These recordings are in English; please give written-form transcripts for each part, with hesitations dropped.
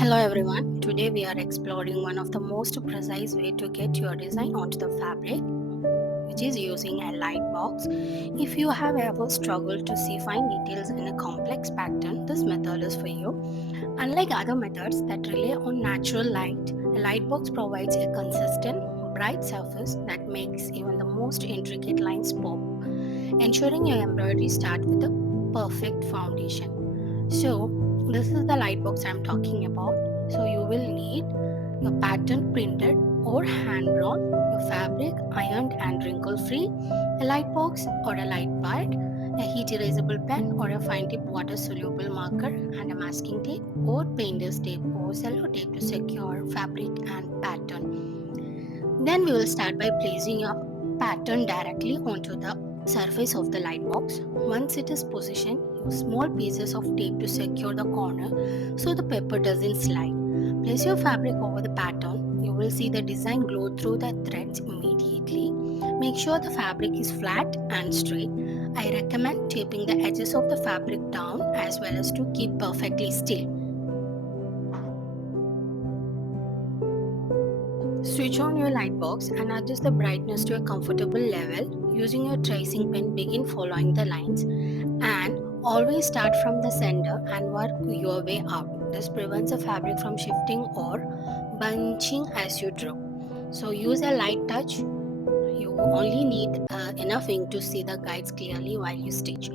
Hello everyone. Today we are exploring one of the most precise way to get your design onto the fabric, which is using a light box. If you have ever struggled to see fine details in a complex pattern, this method is for you. Unlike other methods that rely on natural light, a light box provides a consistent, bright surface that makes even the most intricate lines pop, ensuring your embroidery starts with a perfect foundation. So, this is the light box I'm talking about. So, you will need your pattern printed or hand drawn, your fabric ironed and wrinkle free, a light box or a light pad, a heat erasable pen or a fine tip water soluble marker, and a masking tape or painter's tape or cello tape to secure fabric and pattern. Then we will start by placing your pattern directly onto the surface of the light box. Once it is positioned, use small pieces of tape to secure the corner so the paper doesn't slide. Place your fabric over the pattern. You will see the design glow through the threads immediately. Make sure the fabric is flat and straight. I recommend taping the edges of the fabric down as well as to keep perfectly still. Switch on your light box and adjust the brightness to a comfortable level. Using your tracing pen, begin following the lines and always start from the center and work your way out. This prevents the fabric from shifting or bunching as you draw. So use a light touch. You only need enough ink to see the guides clearly while you stitch.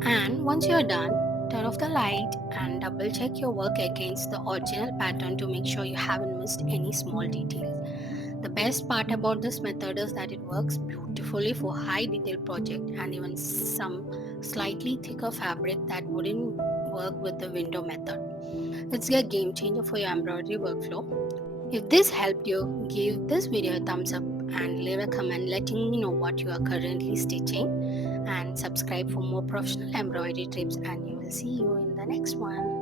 And once you're done, turn off the light and double check your work against the original pattern to make sure you haven't missed any small details. The best part about this method is that it works beautifully for high detail project and even some slightly thicker fabric that wouldn't work with the window method. It's a game changer for your embroidery workflow. If this helped you, give this video a thumbs up and leave a comment letting me know what you are currently stitching, and subscribe for more professional embroidery tips, and you will see you in the next one.